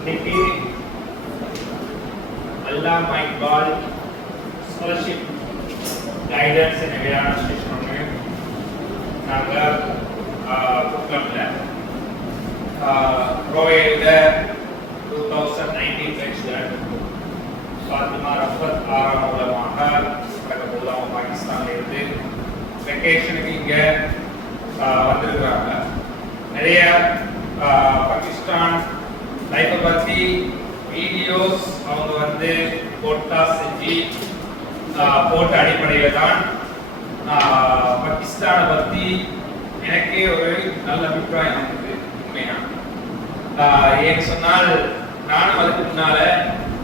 இன்னைக்கு Allama Iqbal scholarship guidance and evaluation ஒன்று நாங்கள் புக்லமில் ப்ரொவைட் 2019 பேட்ச்ல ஃபாத்திமா ரஃபத் ஆறாம் மூலமாக நடக்கும்போது அவங்க பாகிஸ்தான்ல இருந்து வெக்கேஷனுக்கு இங்கே வந்திருக்கிறாங்க. நிறைய பாகிஸ்தான் லைஃப்பை பற்றி வீடியோஸ் அவங்க வந்து போட்காஸ்ட் செஞ்சு போட்ட அடிப்படையில் தான் பாகிஸ்தானை பற்றி எனக்கே ஒரு நல்ல அபிப்பிராயம் இருக்குது. உண்மையாக ஏன்னு சொன்னால் நானும் அதுக்கு முன்னால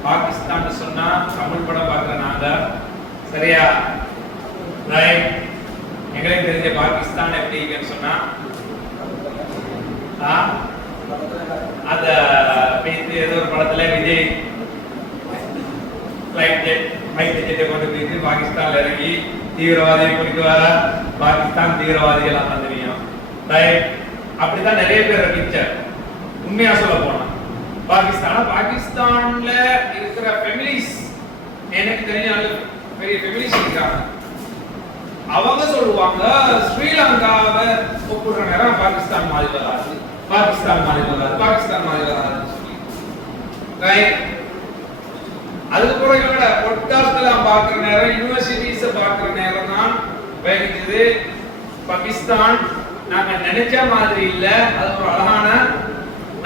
பாகிஸ்தான் சொன்னா தமிழ் படம் பார்க்குற நாங்க சரியா ரைட். எங்களுக்கு தெரிஞ்ச பாகிஸ்தான் எப்படின்னு சொன்னா அந்த ஏதோ ஒரு படத்துல விஜய் ஃப்ளைட் கொண்டு போயிட்டு பாகிஸ்தான்ல இறங்கி தீவிரவாதியை குறித்து வர பாகிஸ்தான் தீவிரவாதிகள் எல்லாம் தெரியும் ரைட். அப்படித்தான் நிறைய பேர் பிக்சர். உண்மையா சொல்ல போனா பாகிஸ்தான்ல இருக்கிற ஃபெமிலிஸ் எனக்கு தெரிஞ்ச பெரிய ஃபெமிலிஸ் இருக்காங்க. அவங்க சொல்லுவாங்க ஸ்ரீலங்காவை ஒப்புடுற நேரம் பாகிஸ்தான் மாதிரி வராது, பாகிஸ்தான் மாதிரி வராது, பாகிஸ்தான் மாதிரி வராதுன்னு சொல்லி ரைட். அதுக்கப்புறம் இவங்க பாட்காஸ்ட் எல்லாம் பார்க்குற நேரம் யூனிவர்சிட்டிஸை பார்க்குற நேரம் தான் பயணிச்சது பாகிஸ்தான் நாங்க நினைச்ச மாதிரி இல்ல. அது ஒரு அழகான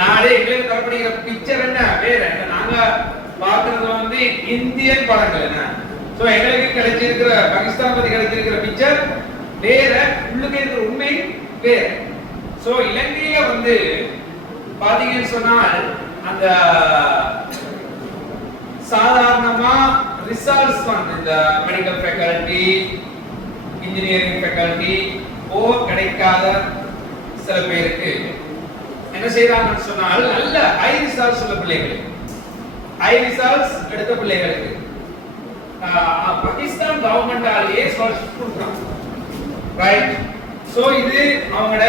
நாடே. எங்களுக்கு தரப்படுகிற பிக்சர் என்ன வேற. நாங்க பார்க்கறது வந்து இந்தியன் படங்கள் என்ன. சோ எங்களுக்கு கிடைச்சிருக்கிற பாகிஸ்தான் பத்தி கிடைச்சிருக்கிற பிக்சர் வேற, உள்ளுக்கு இருக்கிற உண்மை வேற. சோ இலங்கையில வந்து பாத்தீங்கன்னு சொன்னால் அந்த சாதாரணமா ரிசல்ட்ஸ் வந்து இந்த மெடிக்கல் ஃபேக்கல்டி இன்ஜினியரிங் ஃபேக்கல்டி கிடைக்காத சில பேருக்கு என்ன செய்யறாங்கன்னு சொன்னால் நல்ல ஹை ரிசல்ட்ஸ் உள்ள பிள்ளைகளுக்கு, ஹை ரிசல்ட்ஸ் எடுத்த பிள்ளைகளுக்கு பாகிஸ்தான் கவர்மெண்டாலேயே ஸ்காலர்ஷிப் கொடுக்குறாங்க ரைட். சோ இது அவங்களோட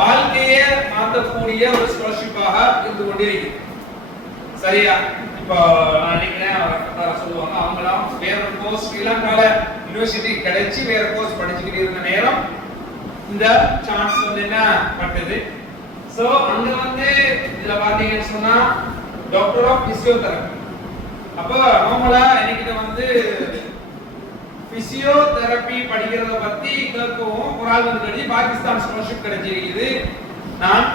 வாழ்க்கையை மாற்றக்கூடிய ஒரு ஸ்காலர்ஷிப்பாக இருந்து கொண்டிருக்கிறது சரியா. இப்போ சொல்லுவாங்க அவங்களாம் வேற கோர்ஸ் ஸ்ரீலங்கால யூனிவர்சிட்டி கிடைச்சி வேற கோர்ஸ் படிச்சுக்கிட்டு இருந்த நேரம் இந்த சான்ஸ் வந்து என்ன பட்டது. சோ அங்க வந்து இதுல பாத்தீங்கன்னு சொன்னா டாக்டர் ஆஃப் பிசியோதெரபி. அப்ப நார்மலா இன்னைக்கு வந்து பிசியோதெரபி படிக்கிறத பத்தி கேட்கவும் ஒரு ஆள் வந்து கிடைச்சி பாகிஸ்தான் ஸ்காலர்ஷிப் கிடைச்சிருக்குது, நான்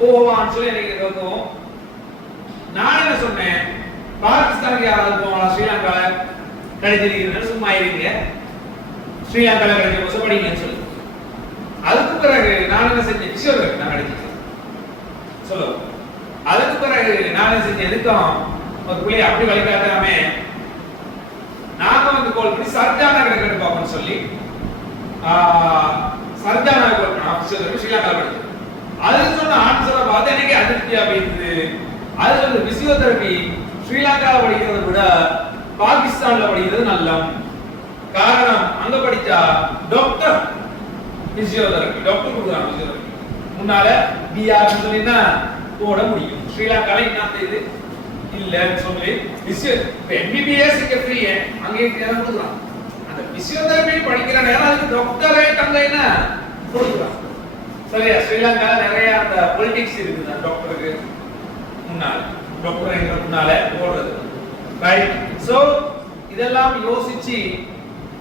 போவான்னு சொல்லி எனக்கு கேட்கவும் நான் என்ன சொன்னேன், பாகிஸ்தானுக்கு யாராவது போவாங்களா ஸ்ரீலங்கால கிடைச்சிருக்குதுன்னு சும்மா இருங்க, ஸ்ரீலங்கால கிடைச்ச கோர்ஸ் படிங்கன்னு சொல்லி. அதுக்கு பிறகு நான் என்ன செஞ்சேன், பிசியோதெரபி நான் கிடைச்சிட்டேன் சொல்லுவோம். அதுக்கு பிறகு நான் என்ன செஞ்சேன், எதுக்கும் ஒரு பிள்ளையை அப்படி வழிகாட்டாமே நாங்க வந்து கால் பண்ணி சர்ஜானா கிட்ட பார்ப்போம்னு சொல்லி சர்ஜானா கால் பண்ண பிசியோதெரபி ஸ்ரீலங்கால படிச்சேன். அது சொன்ன ஆன்சரை பார்த்து எனக்கு அதிருப்தியா போயிருந்தது. அது வந்து பிசியோதெரபி ஸ்ரீலங்கால படிக்கிறத விட பாகிஸ்தான்ல படிக்கிறது நல்ல. காரணம் அங்க படிச்சா டாக்டர் பிசியோதெரபி டாக்டர் கொடுக்குறாங்க பிசியோதெரபி முன்னால பிஆர் சொல்லினா போட முடியும். ஸ்ரீலங்கால என்ன இது இல்லன்னு சொல்லி பிசியோ எம்பிபிஎஸ் இங்க ஃப்ரீ அங்கே நேரம் கொடுக்குறாங்க. அந்த பிசியோதெரபி படிக்கிற நேரம் அதுக்கு டாக்டரே அங்க என்ன கொடுக்குறாங்க சரியா. ஸ்ரீலங்கால நிறைய அந்த பொலிட்டிக்ஸ் இருக்குது டாக்டருக்கு முன்னால, டாக்டர் எங்க முன்னால போடுறது ரைட். சோ இதெல்லாம் யோசிச்சு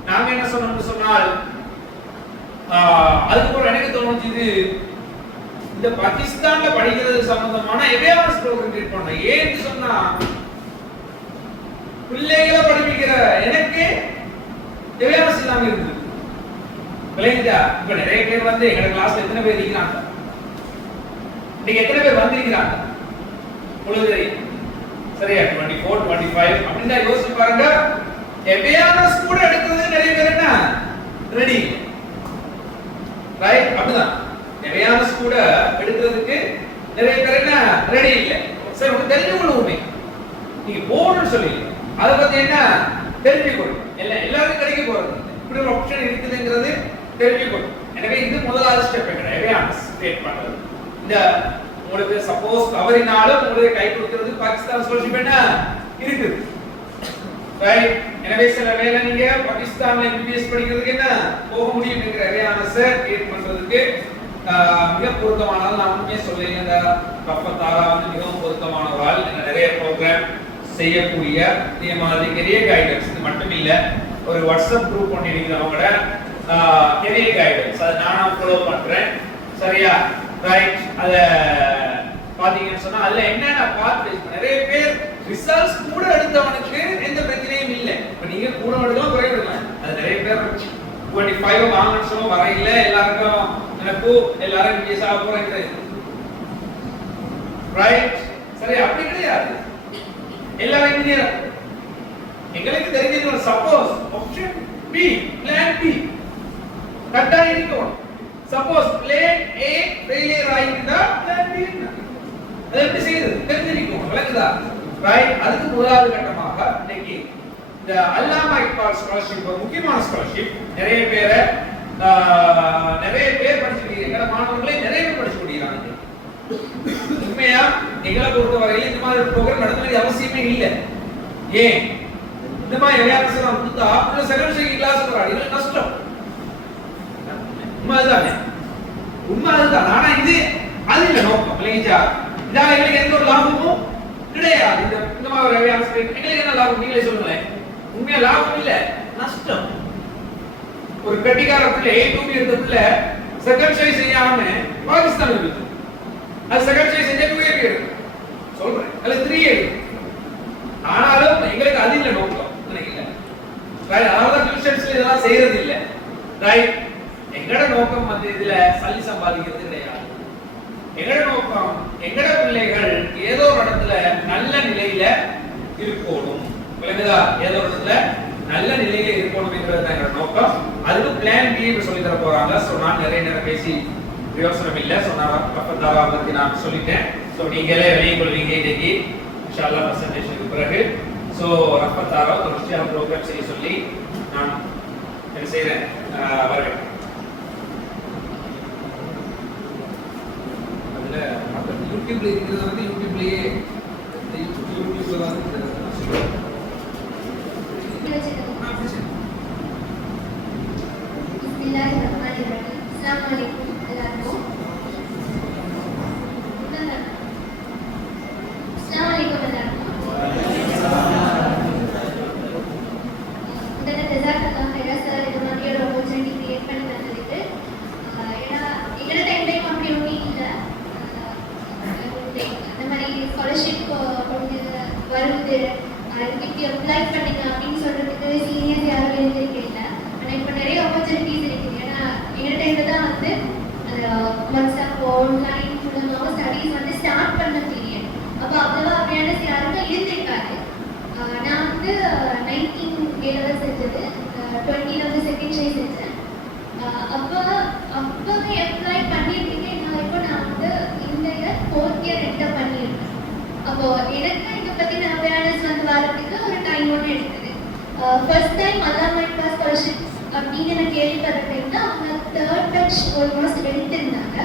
நாங்க என்ன சொன்னோம்னு சொன்னால் அதுக்கப்புறம் எனக்கு தோணுச்சு இந்த பாகிஸ்தான்ல படிக்கிறது சம்பந்தமான அவேர்னஸ் ப்ரோக்ராம் கிரியேட் பண்ண. ஏன்னு சொன்னா பிள்ளைகளை படிப்பிக்கிற எனக்கு அவேர்னஸ் இல்லாம இருக்கு விளைஞ்சா. இப்ப நிறைய பேர் வந்து எங்க கிளாஸ்ல எத்தனை பேர் இருக்கிறாங்க, நீங்க எத்தனை பேர் வந்திருக்கிறாங்க பொழுது சரியா 24 25 அப்படின்னா யோசிச்சு பாருங்க. அவேர்னஸ் கூட எடுக்கிறது நிறைய பேர் என்ன ரெடி ரைட். அப்படிதான் அவேர்னஸ் கூட எடுக்கிறதுக்கு நிறைய பேர் என்ன ரெடி இல்ல. சரி உங்களுக்கு தெரிஞ்சு கொள்ளுமே, நீங்க போகணும்னு சொல்லி அதை பத்தி என்ன தெரிஞ்சுக்கணும். எல்லாருக்கும் கிடைக்க போறது இப்படி ஒரு ஆப்ஷன் இருக்குதுங்கிறது தெரிஞ்சுக்கணும். எனவே இது முதலாவது ஸ்டெப் அவேர்னஸ் கிரியேட் பண்றது. இந்த உங்களுக்கு சப்போஸ் தவறினாலும் உங்களுக்கு கை கொடுக்கிறது பாகிஸ்தான் ஸ்காலர்ஷிப் என்ன இருக்குது. ரைட். எனவே சில வேளை நீங்க பாகிஸ்தான்ல எம்பிபிஎஸ் படிக்கிறதுக்கு என்ன போக முடியும் என்கிற அவேர்னஸ் கிரியேட் பண்றதுக்கு மிக பொருத்தமானது. நான் உண்மையே சொல்றேன், இந்த ரஃபத்தாரா வந்து மிகவும் பொருத்தமானவரால் நிறைய ப்ரோக்ராம் செய்யக்கூடிய இதே மாதிரி கெரியர் கைடன்ஸ். இது மட்டும் இல்ல, ஒரு வாட்ஸ்அப் குரூப் ஒன்று இருக்கிறவங்களோட கெரியர் கைடன்ஸ் அதை நானும் ஃபாலோ பண்றேன். சரியா? ரைட். அத பாத்தீங்கன்னு சொன்னா அதுல என்னென்ன பார்த்து நிறைய பேர் ரிசல்ட்ஸ் கூட எடுத்தவனுக்கு எந்த பிரச்சனையும் இல்லை. இப்ப நீங்க கூட எடுக்கலாம் குறைய எடுக்கலாம். அது நிறைய பேர் 25 வாங்கன்னு சொல்ல வரையில எல்லாருக்கும் எனக்கு எல்லாரும் கேஸ் ஆக போறேன். ரைட். சரி, அப்படி கிடையாது. எல்லாரும் இன்ஜினியர் எங்களுக்கு தெரிஞ்சது suppose option B plan B கட்டாயம் இருக்கும். சப்போஸ் பிளான் ஏ ஃபெயிலியர் ஆயிட்டா பிளான் பி அது எப்படி செய்யுது தெரிஞ்சிருக்கும். விளங்குதா? ரைட். அதுக்கு முதலாவது கட்டமாக இன்னைக்கு இந்த அல்லாமா இக்பால் ஸ்காலர்ஷிப் ஒரு முக்கியமான ஸ்காலர்ஷிப். நிறைய பேர் படிச்சிருக்கீங்க. எங்களோட மாணவர்களே நிறைய பேர் படிச்சு முடிக்கிறாங்க. உண்மையா எங்களை பொறுத்தவரையில் இந்த மாதிரி ப்ரோக்ராம் நடத்த வேண்டிய அவசியமே இல்லை. ஏன் இந்த மாதிரி விளையாட்டு கொடுத்தா செகண்ட் ஷேக் கிளாஸ் வராது, இது நஷ்டம். உண்மை அதுதான். ஆனா இது அது இல்லை நோக்கம். இல்லைங்களா? இதால எங்களுக்கு எந்த ஒரு லாபமும் கிடையாது. இந்த மாதிரி விளையாட்டு எங்களுக்கு என்ன லாபம் நீங்களே சொல்லுங்களேன். உண்மையா லாபம் இல்ல, நஷ்டம். ஒரு கட்டிக்கார பிள்ளை A2B எடுத்த பிள்ளை செகண்ட் ஷேக் செய்யாம பாகிஸ்தான் இருக்கு. அது செகண்ட் ஷேக் செஞ்சா 2A எடுக்கும் சொல்றேன், அல்ல 3A எடுக்கும். ஆனாலும் எங்களுக்கு அது இல்ல நோக்கம். நினைக்கல ரைட். அதாவது டியூஷன்ஸ்ல இதெல்லாம் செய்யறது இல்ல. ரைட். எங்கட நோக்கம் வந்து இதுல சல்லி சம்பாதிக்கிறது கிடையாது. எங்கட நோக்கம் எங்கட பிள்ளைகள் ஏதோ ஒரு இடத்துல நல்ல நிலையில இருக்கணும். விளங்குதா? ஏதோ ஒரு இடத்துல நல்ல நிலையில இருக்கணும் என்கிறது தான் எங்களோட நோக்கம். அதுக்கு பிளான் பி சொல்லி தர போறாங்க. சோ நான் நிறைய நேரம் பேசி பிரயோசனம் இல்லை. ஸோ நான் ரஃபத்தாரா பற்றி நான் சொல்லிட்டேன். ஸோ நீங்களே விளையும் கொள்வீங்க இன்னைக்கு இன்ஷா அல்லாஹ் பிரசன்டேஷனுக்கு பிறகு. ஸோ ரஃபத்தாரா தொடர்ச்சியாக ப்ரோக்ராம் செய்ய சொல்லி நான் என்ன செய்கிறேன் வரேன். அதில் மற்ற யூடியூப்ல இருக்கிறது வந்து யூடியூப்லேயே யூடியூப்ல தான் first time Allama Iqbal scholarship அப்படிங்க நான் கேள்விப்பட்டேன்னா அவங்க தேர்ட் பேட்ச் ஆல்மோஸ்ட் எடுத்திருந்தாங்க.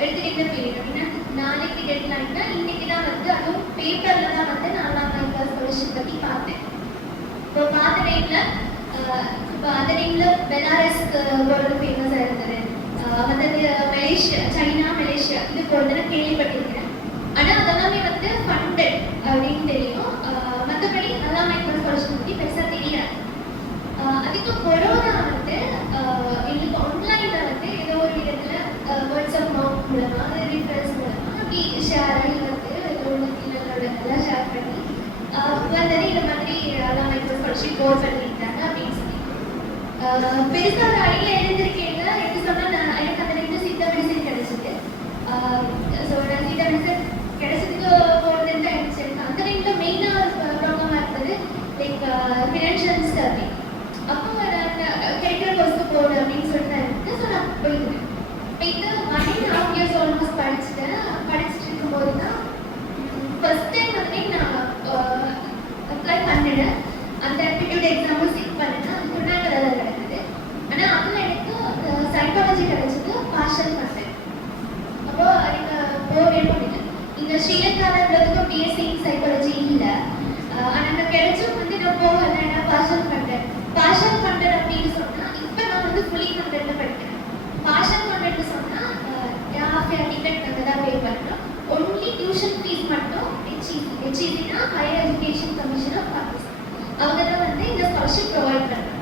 எடுத்துக்கிட்ட பீரியட் அப்படின்னா நாளைக்கு டெட்லைன்னா இன்னைக்கு தான் வந்து அதுவும் பேப்பர்ல தான் வந்து நான் Allama Iqbal ஸ்காலர்ஷிப் பற்றி பார்த்தேன். இப்போ பார்த்த டைம்ல பெலாரஸ்க்கு போகிறது ஃபேமஸாக இருந்தது. மற்றது சைனா மலேசியா இது போகிறது நான் கேள்விப்பட்டிருக்கிறேன். ஆனால் அதெல்லாமே வந்து ஃபண்டட் அப்படின்னு தெரியும். மற்றபடி Allama Iqbal ஸ்காலர்ஷிப் பற்றி பெருசாக தெரியாது. அதுக்கு கொரோனா வந்து எங்களுக்கு ஆன்லைன்ல வந்து ஏதோ ஒரு விதத்தில் வாட்ஸ்அப் மவுண்ட் மூலமாக ரீஃபரன்ஸ் மூலமாக அப்படி ஷேர் ஆகி வந்து எல்லாம் ஷேர் பண்ணி வந்தது இந்த மாதிரி Allama Iqbal ஸ்காலர்ஷிப் கோர் பண்ணியிருந்தாங்க அப்படின்னு சொல்லி பெருசாக ஒரு ஐடியா எழுந்திருக்கீங்க. எப்படி சொன்னால் எனக்கு அந்த ரெண்டு சித்த மெடிசன் கிடைச்சிது. ஸோ நான் சித்த மெடிசன் கிடைச்சதுக்கு போகிறதுன்னு தான் இருந்துச்சு. எனக்கு அந்த டைமில் மெயினாக ப்ராப்ளமாக இருந்தது லைக் ஃபினான்ஷியல் ஸ்டடி. அப்போ நான் கிடைக்கிற கோர்ஸ்க்கு போகணும் அப்படின்னு சொல்லிட்டு தான் இருந்தது. ஸோ நான் போயிருந்தேன். போயிட்டு 1.5 years ஆல்மோஸ்ட் படிச்சுட்டு இருக்கும்போது தான் ஃபர்ஸ்ட் டைம் வந்து நான் அப்ளை பண்ணினேன். அந்த ஆப்டிடியூட் எக்ஸாமும் சிக் பண்ணினேன். அது திருநாங்கலில் கிடைக்குது. ஆனால் அதில் எனக்கு சைக்காலஜி கிடைச்சது பார்ஷல் பண்ணேன். அப்போ எனக்கு இங்க ஸ்ரீலங்காவில் பிஎஸ்சி சைக்காலஜி இல்லை. ஆனால் அங்கே கிடைச்சும் வந்து நான் போகல, நான் பார்ஷல் கண்டென்ட் அப்படின்னு சொன்னால் இப்போ நான் வந்து ஃபுல்லி கண்டென்ட்டில் படிக்கிறேன். பார்ஷல் கண்டென்ட் சொன்னால் ஹாஃப் இயர் டிக்கெட் நாங்கள் தான் பே பண்ணுறோம். ஒன்லி டியூஷன் ஃபீஸ் மட்டும் ஹெச்இசினா higher education commission of Pakistan அவங்க தான் வந்து இந்த ஸ்காலர்ஷிப் ப்ரொவைட் பண்ணுறாங்க.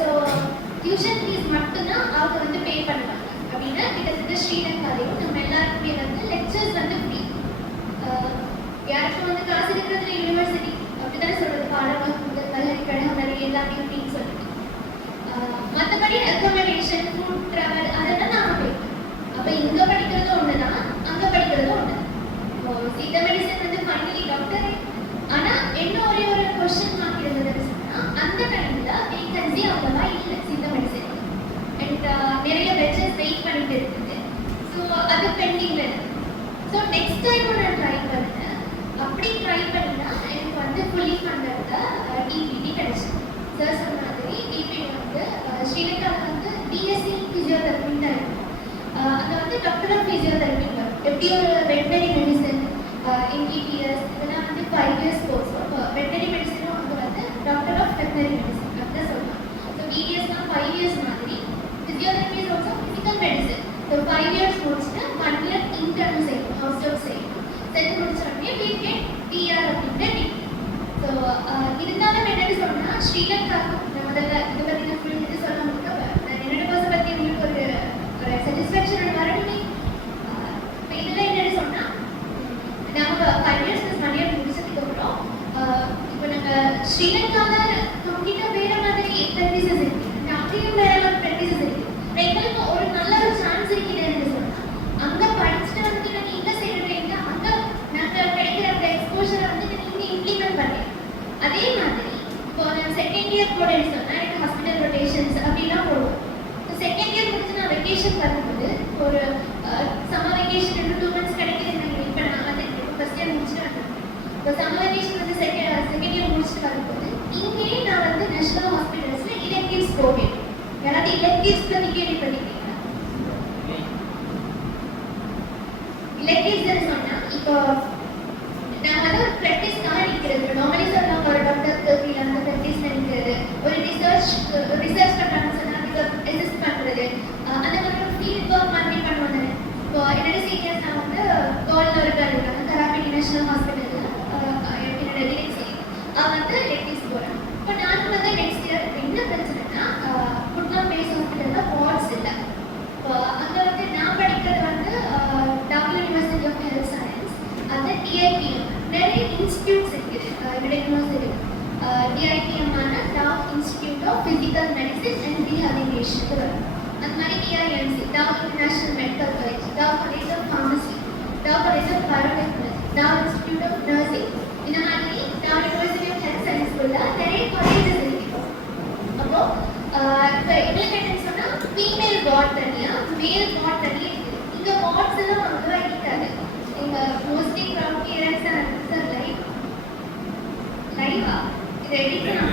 ஸோ டியூஷன் ஃபீஸ் மட்டும்தான் அவங்க வந்து பே பண்ணுவாங்க. அப்படின்னா கிட்டத்தட்ட ஸ்ரீலங்காலையும் நம்ம எல்லாருக்குமே வந்து லெக்சர்ஸ் வந்து ஃப்ரீ. யாருக்கும் வந்து காசு இருக்கிறதுல யூனிவர்சிட்டி அப்படித்தானே சொல்றது, பாடம் முதல் கல்வி கழகம் நிறைய எல்லாமே ஃப்ரீன்னு சொல்லிட்டு. மற்றபடி அக்கோமடேஷன், ஃபுட், ட்ராவல் அதெல்லாம் நாம பே பண்ணோம். அப்போ இங்கே படிக்கிறதும் ஒன்று தான், அங்கே படிக்கிறதும் ஒன்று தான். சித்த மெடிசன் வந்து ஃபைனலி டாக்டர். ஆனால் என்ன ஒரே ஒரு கொஸ்டின் மார்க் இருந்ததுன்னு சொன்னால் அந்த டைமில் வேகன்சி அவ்வளோவா இல்லை சித்த மெடிசன். அண்ட் நிறைய பெச்சஸ் வெயிட் பண்ணிட்டு இருக்குது. ஸோ அது பெண்டிங்கில் இருக்குது. ஸோ நெக்ஸ்ட் டைம் நான் ட்ரை பண்ணேன். அப்படி ட்ரை பண்ணினா எனக்கு வந்து ஃபுல்லி ஃபண்டடில் டிபிடி கிடைச்சிது. சார் சொன்ன மாதிரி டிபிடி வந்து ஸ்ரீலங்காவில் வந்து பிஎஸ்சி ஃபிசியோதெரபின்னு தான் இருக்கும். அங்கே வந்து டாக்டர் ஆஃப் ஃபிசியோதெரபி வரும். எப்படி ஒரு வெட்டனரி மெடிசன், எம்பிபிஎஸ் இதெல்லாம் வந்து 5 years கோர்ஸ். வெட்டனரி மெடிசனும் அங்கே வந்து டாக்டர் ஆஃப் வெட்டனரி மெடிசன் அப்படிதான் சொல்லுவாங்க. ஸோ பிடிஎஸ்னால் 5 years மாதிரி, physiotherapy is also physical medicine. So 5 years முடிச்சுட்டு 1 year இன்டர்ன் செய்யணும், ஹவுஸ் ஜாப் செய்யணும். செஞ்சு முடிச்ச உடனே பிகேட் பிஆர் அப்படின்ற டிகிரி. ஸோ இருந்தாலும் என்னென்னு சொன்னால் ஸ்ரீலங்காவுக்கும் நான் முதல்ல இதை பற்றி நான் ஃபுல் இது சொல்ல முடியும். என்னோட பர்சன் பற்றி உங்களுக்கு ஒரு சாட்டிஸ்ஃபேக்ஷன் வரணுமே. இப்போ இதில் என்னென்னு சொன்னால் நாங்கள் 5 years + 1 year முடிச்சதுக்கு அப்புறம் இப்போ நாங்கள் ஸ்ரீலங்காவில் கம்ப்ளீட்டாக வேறு மாதிரி ப்ராக்டிசஸ் இருக்குது, அங்கேயும் வேறு மாதிரி ப்ராக்டிசஸ் இருக்குது. எங்களுக்கு ஒரு நல்ல ஒரு சான்ஸ் இருக்குதுன்னு சொன்னால் அங்கே படிச்சுட்டு வந்துட்டு நாங்கள் இங்கே செய்கிறீங்க, அங்கே நாங்கள் கிடைக்கிற அந்த எக்ஸ்போஷரை வந்து நீங்கள் இம்ப்ளிமெண்ட் பண்ணுறீங்க. அதே மாதிரி இப்போ நான் செகண்ட் இயர் போடுறேன்னு சொன்னால் எனக்கு ஹாஸ்பிட்டல் ரொட்டேஷன்ஸ் அப்படிலாம் போடுவோம். இப்போ செகண்ட் இயர் முடிச்சு நான் வெக்கேஷன் வரும்போது ஒரு சம்மர் வெக்கேஷன் 2 months கிடைக்குது. இப்போ நான் வந்து ஃபர்ஸ்ட் இயர் முடிச்சுட்டு வந்தேன். இப்போ சம்மர் வெக்கேஷன் வந்து செகண்ட் இயர் முடிச்சுட்டு வரும்போது இங்கேயே நான் வந்து நேஷனல் ஹாஸ்பிட்டல்ஸில் இலெக்டிவ்ஸ் போவேன். யாராவது இலெக்டிவ்ஸ் பற்றி கேள்விப்பட்டிருக்கீங்களா? இலெக்டிவ்ஸ் சொன்னால் இப்போ நான் வந்து ஒரு ப்ராக்டிஸ்க்காக நிற்கிறது. நார்மலி சொல்லலாம் ஒரு டாக்டருக்கு கீழே அந்த ப்ராக்டிஸில் நிற்கிறது, ஒரு ரிசர்ச் பண்ணுறாங்கன்னு சொன்னால் அதுக்கு ரெசிஸ்ட் பண்ணுறது, அந்த மாதிரி ஒரு ஃபீல்ட் ஒர்க் மாதிரி பண்ணுவாங்க. இப்போ என்னோட சீனியர்ஸ் நான் வந்து கோலில் ஒரு பேர் இருக்காங்க, கராப்பேட்டி நேஷனல் ஹாஸ்பிட்டலில் என்னோட ரிலேக்ஸ் அவன் வந்து எலெக்டிவ்ஸ் போகிறேன். இப்போ நான் வந்து நெக்ஸ்ட் இயர் என்ன பிரச்சனைனா புட்லாம் பேஸ் ஹாஸ்பிட்டலில் வார்ட்ஸ் இல்லை. இப்போ அங்கே வந்து நான் படிக்கிறது வந்து doctor university of health science, அது டிஐபிஎம் நிறைய இன்ஸ்டியூட்ஸ் இருக்குது என்னோட யூனிவர்சிட்டி. டிஐபிஎம்மான Dow institute of physical medicine and rehabilitation வரும். அந்த மாதிரி DIMC Dow international medical college, Dow college of pharmacy, Dow college of biotechnology, Dow institute of nursing, இந்த மாதிரி டாக் யூனிவர்சிட்டி ஆஃப் ஹெல்த் சயின்ஸ்குள்ள நிறைய காலேஜஸ் இருக்குது. அப்போ இப்போ எங்களுக்கு என்னன்னு சொன்னால் ஃபீமேல் வார்ட் தனியாக, மேல் வார்ட் தனியாக இருக்குது. இங்கே வார்ட்ஸ் எல்லாம் அவ்வளோவா இருக்காது. எங்கள் மோஸ்ட்லி க்ரௌட் கிளியரன்ஸ் தான் இருக்குது. சார் லைவா இது எடிக்கலாம்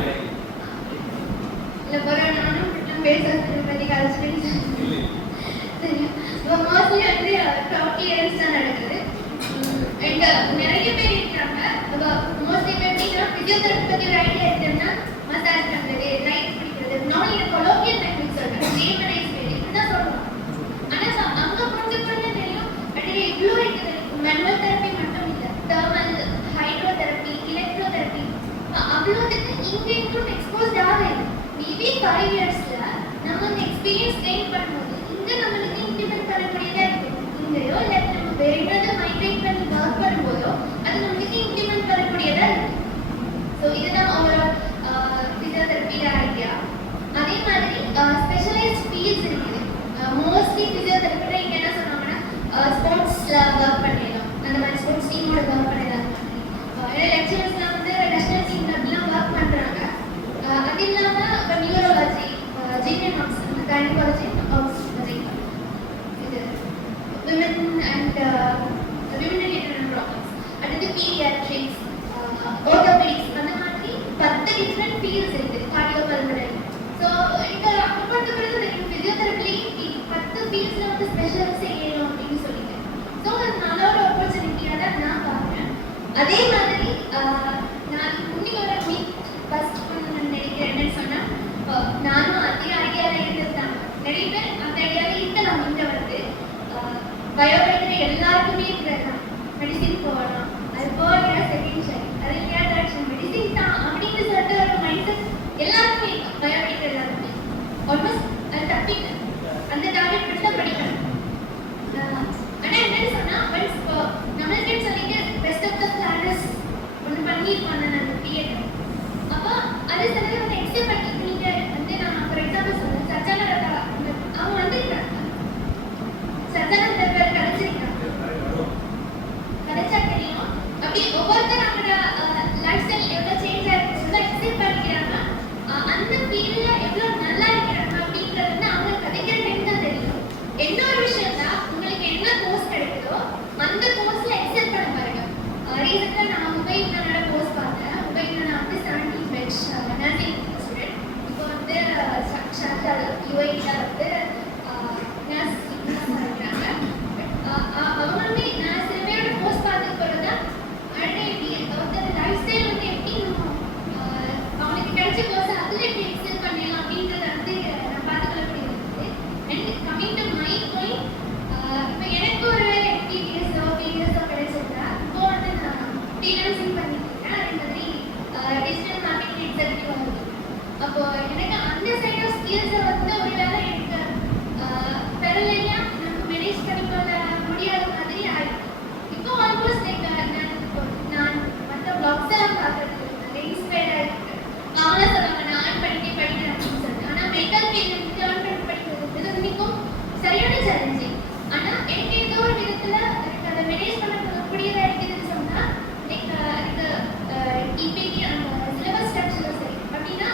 இல்லை பரவ நானும் இப்படிலாம் பேசுறது பற்றி கழிச்சுட்டு சரி. இப்போ மோஸ்ட்லி வந்து க்ரௌட் கிளியரன்ஸ் தான் நடக்குது. அண்ட் நிறைய பேர் இருக்கிறாங்க. இப்போ மோஸ்ட்லி இப்போ எப்படின்னா ஃபிசியோதெரபி பற்றி ஒரு ஐடியா இருக்குன்னா மசாஜ் பண்ணுறது, லைட் பிடிக்கிறது, நான் இதை கொலோக்கியல் டெக்னிக் சொல்கிறேன், ஜேமனைஸ் இப்படி தான் சொல்லுவாங்க. ஆனால் அங்கே கொஞ்சம் தெரியும் அப்படியே இவ்வளோ இருக்குது. மேனுவல் தெரப்பி மட்டும் இல்லை, தெர்மல், ஹைட்ரோதெரப்பி, எலக்ட்ரோதெரப்பி அவ்வளோதுக்கு இங்கே இன்னும் எக்ஸ்போஸ்ட் ஆகுது. மேபி 5 yearsல நம்ம அந்த எக்ஸ்பீரியன்ஸ் கெயின் பண்ணும்போது இங்கே நம்மளுக்கு இம்ப்ளிமெண்ட் பண்ணக்கூடியதாக இருக்குது. இங்கேயோ இல்லை நம்ம வேறு ஏதாவது மைக்ரேட் பண்ணி ஒர்க் பண்ணும்போதோ அது நம்மளுக்கு இம்ப்ளிமெண்ட் பண்ணக்கூடியதாக இருக்குது. ஸோ இதுதான் அவரோட பயோமெட்ரி எல்லாருக்குமே இருக்கிறதான். மெடிசின் போகலாம், அது போகலையா செகண்ட் ஷை, அது இல்லையா தேர்ட் ஷை, மெடிசின் தான் அப்படின்னு சொல்லிட்டு ஒரு மைண்ட் செட் எல்லாருக்குமே இருக்கும். பயோமெட்ரி எல்லாருமே ஆல்மோஸ்ட் அது தப்பிட்டு அந்த டார்கெட் படி தான் படிக்கணும். ஆனால் என்னன்னு சொன்னால் ஒன்ஸ் நம்மளுக்கே சொல்லிட்டு பெஸ்ட் ஆஃப் த பிளானர்ஸ் ஒன்று பண்ணியிருப்பாங்க அந்த பிஎட். அப்போ அது சிலர் வந்து எக்ஸ்டெண்ட் பண்ணிக்கிறீங்க வந்து நான் ஃபார் எக்ஸாம்பிள் சொல்றேன். சச்சான அவங்க வந்துருக்காங்க, சச்சான பேர் கிடைச்சிருக்காங்க, கிடைச்சா தெரியும். அப்படி ஒவ்வொருத்தர் அவங்களோட லைஃப் ஸ்டைல் எவ்வளோ சேஞ்ச் ஆகிருக்கு எக்ஸ்டெண்ட் பண்ணிக்கிறாங்க. அந்த ஃபீல்ட்ல எவ்வளோ நல்லா இருக்கிறாங்க அப்படின்றது வந்து அவங்க கிடைக்கிற டைம் தான் தெரியும். இன்னொரு விஷயம் தான், உங்களுக்கு என்ன கோர்ஸ் கிடைக்குதோ அந்த கோர்ஸ்ல எக்ஸெல் பண்ண பாருங்க. ரீசெண்டாக நான் மும்பைல கோர்ஸ் பார்த்தேன். மும்பைல நான் வந்து 17 பெட்ச் நர்சிங் ஸ்டூடெண்ட். இப்போ வந்து யூஏல வந்து நர்ஸ் இருக்கிறாங்க. அவங்களுமே நான் சில பேரோட கோர்ஸ் பார்த்து போகிறதா எப்படி ஒருத்தர் லைஃப் ஸ்டைல் வந்து எப்படி அவங்களுக்கு கிடைச்ச கோர்ஸ் அதில் எப்படி எக்ஸெல் பண்ணலாம் அப்படின்றத வந்து நான் பார்த்துக்கொள்ளக்கூடியது. And coming to my point, இப்போ எனக்கு ஒரு எக்ஸ்பீரியன்ஸோ பீரியஸோ கிடைச்சிருந்தா இப்போ வந்து நான் ஃப்ரீலான்சிங் பண்ணிட்டு இருக்கேன். அதே மாதிரி டிஜிட்டல் மார்க்கெட்டிங் எக்ஸிக்யூட்டிவ் ஆகுது. அப்போ எனக்கு அந்த சைட் ஆஃப் ஸ்கில்ஸை வந்து ஒருவேளை எனக்கு பெறலையா நமக்கு மேனேஜ் பண்ணிக்கொள்ள முடியாத மாதிரி ஆயிடுச்சு. இப்போ ஆல்மோஸ்ட் லைக் நான் மற்ற பிளாக்ஸ் எல்லாம் பார்க்கறது நிறைய இன்ஸ்பயர்டாக இருக்கு. அவங்கள சொல்லுவாங்க நான் பண்ணிட்டு படிக்கிறேன் அப்படின்னு சொல்லிட்டு. ஆனால் மெடிக்கல் ஃபீல்டு வந்து லேர்ன் பண்ணி படிக்கிறது வந்து இன்னும் சரியான சேலஞ்சிங். ஆனால் எனக்கு ஏதோ ஒரு விதத்தில் எனக்கு அதை மேனேஜ் பண்ண முடியல இருக்குதுன்னு சொன்னால் லைக் எனக்கு இபிடி அந்த சிலபஸ் ஸ்ட்ரக்சரும் சரி அப்படின்னா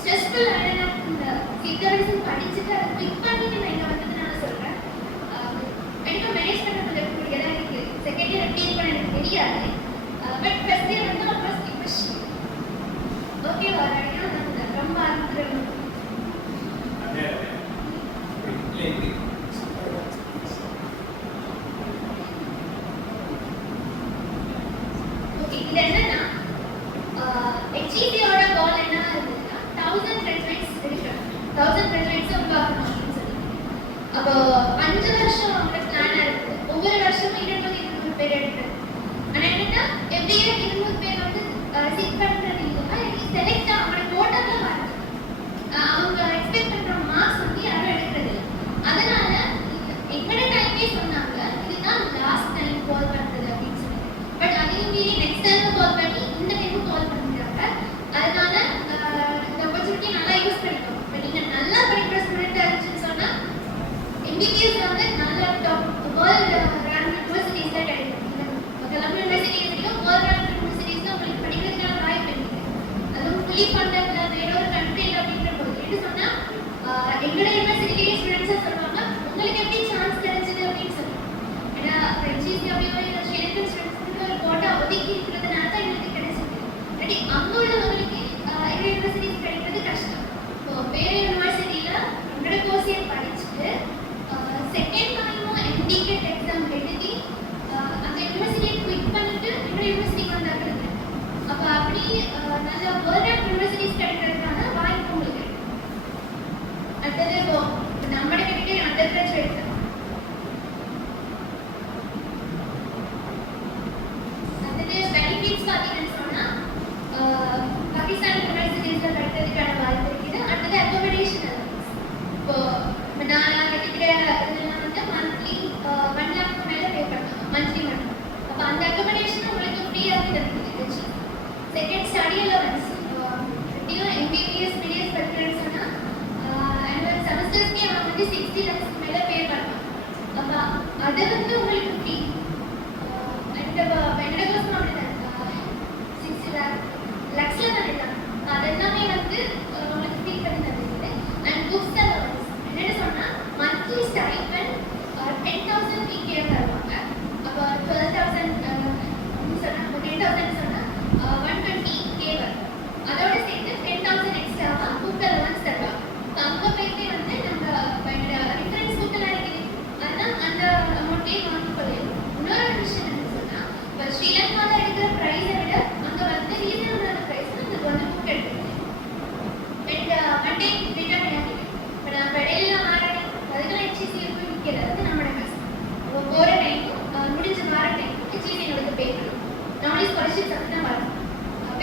ஸ்ட்ரெஸ்ஃபுல் ஆகினா இந்த சித்தரிசம் படிச்சுட்டு அதை குவிக் பண்ணிட்டு நான் இங்கே வந்தது நான் சொல்கிறேன். எனக்கு மேனேஜ் பண்ண முடியல. எனக்கு செகண்ட் இயர் எப்படி இருக்குன்னு எனக்கு தெரியாது. பட் ஃபர்ஸ்ட் இயர் வந்து ஆல்மோஸ்ட் இம்ப்ரெஷன் ஓகே வரையா நான் ரொம்ப ஆரம்பிக்கிறேன். ஓகே, இது என்னன்னா HECயோட கோல் என்ன இருந்ததுன்னா 1000 கிராஜுவேட்ஸ் எடுக்கிறாங்க. 1000 கிராஜுவேட்ஸ் உருவாக்கணும் அப்படின்னு சொல்லி. அப்போ 5 வருஷம் அவங்களுக்கு பிளான் இருக்குது. ஒவ்வொரு வருஷமும் 200 பேர் எடுக்கிறது. ஆனால் என்னன்னா எவ்ரி இயர் 200 பேர் வந்து சீட் பண்ணுறது இல்லைன்னா செலக்ட் அவங்களோட கோட்டாவில் வருது. அவங்க எக்ஸ்பெக்ட் பண்ணுற மார்க்ஸ் வந்து யாரும் எடுக்கிறது இல்லை. அதனால எங்களோட டைமே சொன்னாங்க இதுதான் லாஸ்ட் டைம் கால் பண்ணுறது அப்படின்னு சொல்லி. பட் அதையும் மீறி நெக்ஸ்ட் டைமும் கால் பண்ணி இந்த டைமும் கால் பண்ணுறாங்க. அதனால இந்த ஆப்பர்ச்சுனிட்டி நல்லா யூஸ் பண்ணிக்கோங்க. இப்போ நீங்கள் நல்லா படிக்கிற ஸ்டூடெண்ட்டாக இருந்துச்சுன்னு சொன்னால் MBBS வந்து நல்ல டாப் வேர்ல்டு ரேங்க் யூனிவர்சிட்டிஸில் கிடைக்கும். லெவல் யூனிவர்சிட்டிஸ்லையும் வேர்ல்டு ரேங்க் யூனிவர்சிட்டிஸில் உங்களுக்கு படிக்கிறதுக்கான வாய்ப்பு இருக்குது. அதுவும் ஃபுல்லி ஃபண்டட்ல வேற ஒரு கண்ட்ரியில் அப்படின்ற போது எப்படி சொன்னால் எங்களோட யூனிவர்சிட்டிலேயே ஸ்டூடெண்ட்ஸாக சொல்லுவாங்க உங்களுக்கு எப்படி சான்ஸ் கிடைச்சது அப்படின்னு சொல்லி. ஏன்னா HEC அப்படியோ இல்லை ஸ்ரீலங்கன் ஸ்டூடெண்ட்ஸ்க்கு ஒரு கோட்டா ஒதுக்கி இருக்கிறதுனால தான் எங்களுக்கு கிடைச்சிது. இல்லாட்டி அங்கே உள்ளவங்களுக்கு எங்கள் யூனிவர்சிட்டிஸ் கிடைக்கிறது கஷ்டம். இப்போ வேறு யூனிவர்சிட்டியில் எங்களோட கோர்ஸையை படிச்சுட்டு செகண்ட் டைமும் MDCAT எக்ஸாம் எழுதி அந்த யூனிவர்சிட்டியை குவிட் பண்ணிட்டு எங்களோட யூனிவர்சிட்டிக்கு வந்தாங்க. அப்போ அப்படி நல்ல வேர்ல்ட் ரேங்க் யூனிவர்சிட்டிஸ் கிடைக்கிறதுக்கான வாய்ப்பு உங்களுக்கு. அடுத்தது இப்போ நம்மளோட கிட்டே அண்டர் கிராஜுவேட் அடுத்தது பெனிஃபிட்ஸ் பார்த்தீங்கன்னு சொன்னால் பாகிஸ்தான் யூனிவர்சிட்டிஸில் கிடைக்கிறதுக்கான வாய்ப்பு இருக்குது. அடுத்தது அக்கோமடேஷன் அலவன்ஸ். இப்போ நான் இருக்கிற இதெல்லாம் வந்து மந்த்லி 1 lakh மேலே பே பண்ணுவாங்க மந்த்லி மட்டும். அப்போ அந்த அக்கோமடேஷன் உங்களுக்கு ஃப்ரீயாக கிடைக்குது. செகண்ட் ஸ்டடி அலவன்ஸ் எப்படியும் MBBS BDS படிக்கிறேன்னு சொன்னால் ஆனுவல் செமஸ்டர்ஸ்க்கே அவங்க வந்து 60 lakhs மேலே பே பண்ணுவாங்க. அப்போ அதை வந்து உங்களுக்கு ஃப்ரீ. என்னோட கோர்ஸ் அப்படி 60 lakhs தான் இருக்காங்க. அதெல்லாமே வந்து உங்களுக்கு ஃப்ரீ பண்ணி தந்துருக்குது. அண்ட் புக்ஸ் அலவன்ஸ் என்னென்னு சொன்னால் மந்த்லி ஸ்டைபண்ட் 10,000 PK தருவாங்க. அப்போ 12,000 சொன்னால் 10,000 சொன்னால் 120K வரும். அதோட சேர்த்து 10,000 எக்ஸ்ட்ராவாக புக் அலவன்ஸ் தருவாங்க. அங்கே போயிட்டு வந்து நம்ம ரிஃபரன்ஸ் புக்கெல்லாம் இருக்குது. அதனால் அந்த அமௌண்ட்டே வாங்கி கொள்ளையிடும்.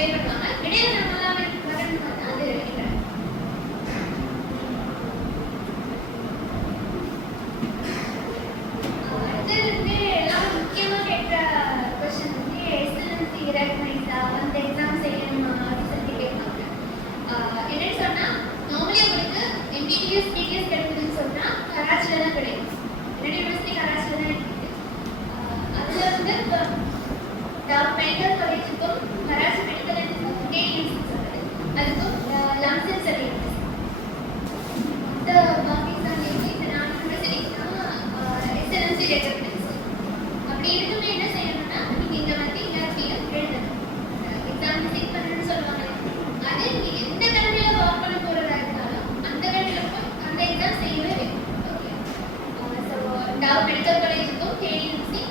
பே பண்ணுவாங்க. இடையில நம்மளால வரணும் அது நினைக்கிறேன். அடுத்தது வந்து எல்லாம் முக்கியமா கேட்கிற கொஸ்டின் வந்து எஸ்எல்என்சி ரெகனைஸா அந்த எக்ஸாம் செய்யணுமா அப்படின்னு சொல்லி கேட்பாங்க. என்னன்னு சொன்னா நார்மலி உங்களுக்கு MBBS DTS கிடைக்குதுன்னு சொன்னா கராச்சில தான் கிடைக்கும். ரெண்டு யூனிவர்சிட்டி கராச்சில தான் இருக்குது. அதுல வந்து மெடிக்கல் காலேஜுக்கும் கராச்சி மெடிக்கல் அண்ட் கேடிஎம்சி சொல்றது அதுக்கும் லான்செட் சர்டிஃபிகேட். இந்த பாகிஸ்தான் யூனிவர்சிட்டிஸ் தான் எஸ்எல்என்சி ரெகனைஸ். அப்படி இருக்குமே என்ன செய்யணும்னா நீங்க இந்த மாதிரி எல்லாத்தையும் எழுதணும். எக்ஸாம் செக் பண்ணணும்னு சொல்லுவாங்க. அது நீங்க எந்த கல்வியில ஒர்க் பண்ண போறதா இருந்தாலும் அந்த கல்வியில போய் அந்த எக்ஸாம் செய்யவே வேணும். ஓகே. ஸோ டாவ் மெடிக்கல் காலேஜுக்கும் KDMC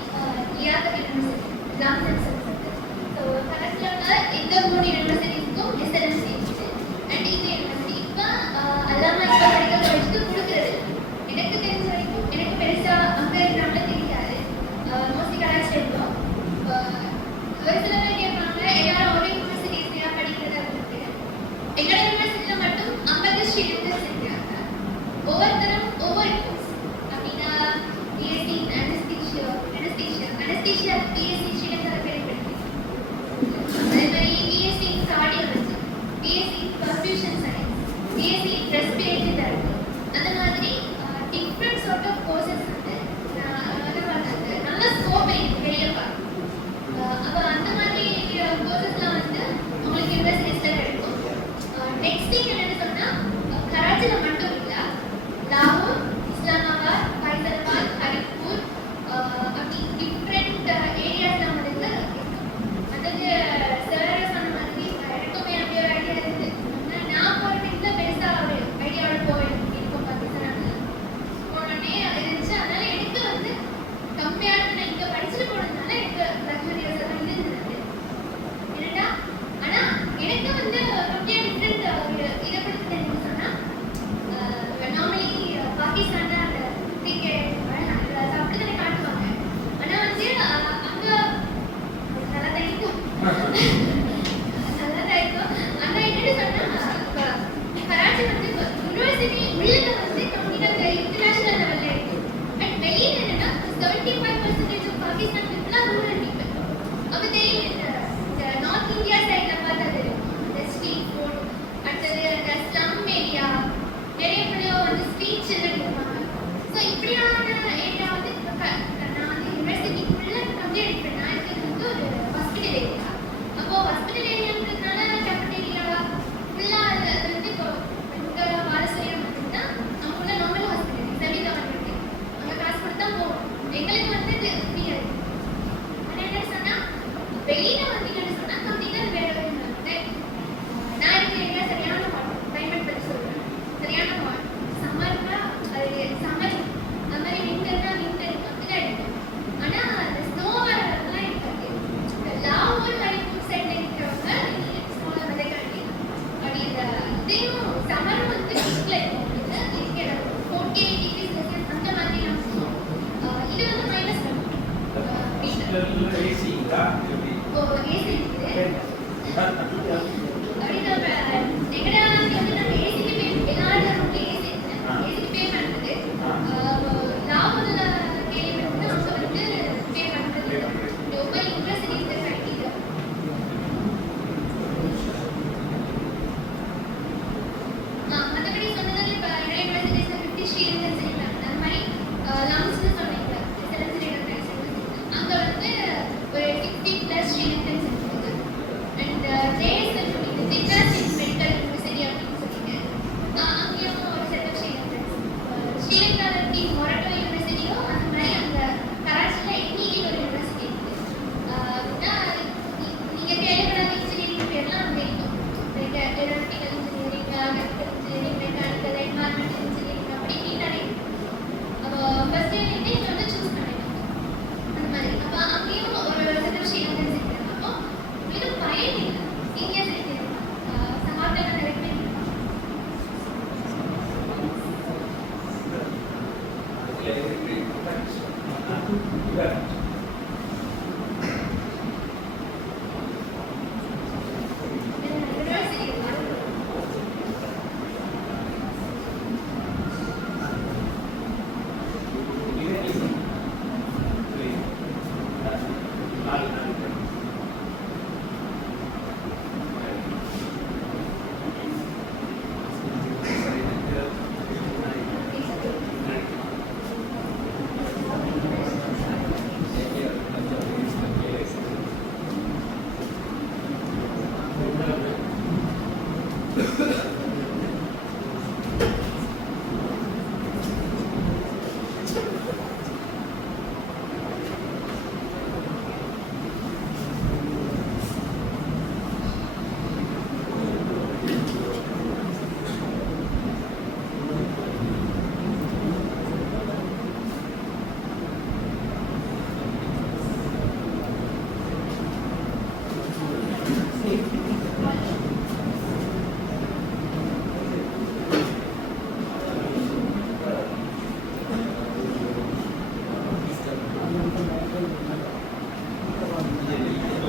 Liaquat university lancet certificate. So கரஸ்ல இந்த மூணு யூனிவர்சிட்டிஸ்க்கும் எஸ்எல்என்சி இருக்குது. அண்ட் இந்த யூனிவர்சிட்டி இப்போ அல்லாமா இக்பால் மெடிக்கல் காலேஜுக்கு கொடுக்குறது. எனக்கு தெரிஞ்ச வரைக்கும் எனக்கு பெருசா அங்கே இருக்கிறவங்கள தெரியாது. மோஸ்ட்லி கராச்சி இருக்கும். ஒரு சில பேர் கேட்பாங்க எல்லாரும் ஒரே யூனிவர்சிட்டிஸ்லையா படிக்கிறது அப்படின்ட்டு. எங்களோட யூனிவர்சிட்டியில மட்டும் 50 ஸ்டூடெண்ட்ஸ் இருக்கிறாங்க. ஒவ்வொருத்தரும் ஒவ்வொரு கோர்ஸ். அப்படின்னா பிஎஸ்சி அனஸ்தீஷியா பிஎஸ்சி ஸ்டூடெண்ட்ஸ் அதை பயன்படுத்தி அதே மாதிரி BSc cardiology, BSc perfusion science, BSc respiratory therapy, அந்த மாதிரி டிஃப்ரெண்ட் சார்ட் ஆஃப் கோர்சஸ் வந்து நல்ல ஸ்கோப் வெளியே பார்க்கணும். அப்போ அந்த மாதிரி கோர்சஸ்லாம் வந்து உங்களுக்கு யூனிவர்சிட்டிஸில் கிடைக்கும். நெக்ஸ்ட் திங் என்னன்னு சொன்னால் கராச்சியில் மட்டும் இல்லை, லாகூர், இஸ்லாமாபாத், ஃபைசலாபாத், ஹரிப்பூர் அப்படி டிஃப்ரெண்ட் ஏரியாஸ்லாம் வந்து அதாவது சார் சொன்ன மாதிரி எனக்குமே அப்படி ஒரு ஐடியா இருக்குது. நான் போகிற டைமில் பெருசாக ஒரு ஐடியாவோட போயிருக்கும் பாகிஸ்தான் போனோடனே இருந்துச்சு. அதனால எனக்கு வந்து கம்பேர்டு நான் இங்கே படிச்சுட்டு போனதுனால எனக்கு லக்ஸரியஸ் எல்லாம் இருந்தது என்னடா. ஆனால் எனக்கு வந்து கம்ப்ளீட்டாக டிஃப்ரெண்ட் ஒரு இதை பற்றி தெரிஞ்சு சொன்னால் நார்மலி பாகிஸ்தான் தான் அந்த கிரிக்கெட் அப்படி தானே காட்டுவாங்க. ஆனால் வந்து அங்கே நல்லா தான் இருக்கும் நல்லா தான் இருக்கும். ஆனால் என்னன்னு சொன்னால் கராச்சி வந்து யூனிவர்சிட்டி உள்ள வந்து கம்ப்ளீட்டாக இன்டர்நேஷனல் லெவலில் இருக்கும். அண்ட் வெளியில் என்னன்னா 75% ஆஃப் பாகிஸ்தான் பீப்புளாக ரூரல் பீப்புள். அப்போ தெரியும் இந்த நார்த் இந்தியா சைடில் பார்த்தது இந்த ஸ்ட்ரீட் ஃபுட், அடுத்தது இந்த ஸ்லம் ஏரியா, நிறைய பேர் வந்து ஸ்ட்ரீட் சில்ட்ரன் இருப்பாங்க. ஸோ இப்படியான ஏரியா வந்து நான் வந்து யூனிவர்சிட்டிக்குள்ளே கம்ப்ளீட் எடுப்பேன். நான் இருக்கிறது வந்து ஒரு ஹாஸ்பிட்டல் ஏரியா. அப்போது ஹாஸ்பிட்டல் ஏரியான்றதுனால கேபிட்டேரியா ஃபுல்லாக அது வந்து இப்போ இங்கே பாரசீகம் மட்டும்தான் அவங்கள நார்மல் ஹாஸ்பிட்டல் செமி கவர்மெண்ட் அங்கே காசு கொடுத்தா போகும். எங்களுக்கு வந்து ஃப்ரீயாக ஆனால் என்ன சொன்னால் வெளியில் வந்தீங்கன்னு சொன்னால் கம்ப்ளீட்டாக வேறு நான் இருக்கிற ஏரியா சரியான வாட்டர் கிளைமேட் பற்றி சொல்கிறேன். சரியான வாட்டர் சம்மர்னா அது சம்மர், அது மாதிரி விண்டர்னா விண்டர் அப்படிதான் இருக்கும். ஆனால் அந்த ஸ்னோ வரலாம் இருக்காது. லாகூர் ஹரிப்பூர் சைடில் இருக்கிறவங்க ஸ்னோவில் வந்து காட்டி அப்படி இந்த இதையும் சம்மர் வந்து வீட்டில் இருக்கும். இருக்கிற 40 டிகிரி செல்சியஸ் அந்த மாதிரி நம்ம சொல்லுவோம். இது வந்து -1 ஏசிங்களா ஏசி இருக்குது. அப்படி நம்ம எங்கடா வந்து நம்ம ஏசிக்கு பே எல்லாரும் ஏசி ஏசிக்கு பே பண்ணுறது லாபத்தில் கேள்விப்பட்டு அங்கே வந்து பே பண்ணுறது ரொம்ப யூனிவர்சிட்டிஸ் கிடைக்கிது. மற்றபடி சொன்னது இப்போ நிறைய யூனிவர்சிட்டிஸில் 50 ஸ்டூடெண்ட்ஸ் செய்வாங்க. அந்த மாதிரி லாங்ஸ்னு சொன்னீங்க எஸ்எல்என்சி அங்கே வந்து ஒரு 60+ ஸ்டூடெண்ட்ஸ் இருக்குது. அண்ட் ஜேஎஸ்எல் சொன்னீங்க ஜிக்னாஸ் மெடிக்கல் யூனிவர்சிட்டி அப்படின்னு சொன்னீங்க. அங்கேயும் ஒரு செட் ஆஃப் ஸ்டூடெண்ட்ஸ். ஸ்ரீலங்காவில் எப்படி மொரட்டோ யூனிவர்சிட்டியோ அந்த மாதிரி அங்கே கராச்சியில் என்இடி ஒரு யூனிவர்சிட்டி இருக்குது. நீங்கள் கேள்விப்படாத இன்ஜினியரிங் பேர்லாம் அங்கே இருக்கும். Aeronautical engineering, chemical engineering, mechanical, environmental engineering அப்படி நிறைய அப்போ ஃபர்ஸ்ட் இயர் வந்து சூஸ் பண்ணிடுவாங்க அந்த மாதிரி. அப்போ அங்கேயும் ஒரு செட் ஆஃப் ஸ்டூடெண்ட்ஸ் இருக்கிறாங்க. அப்போ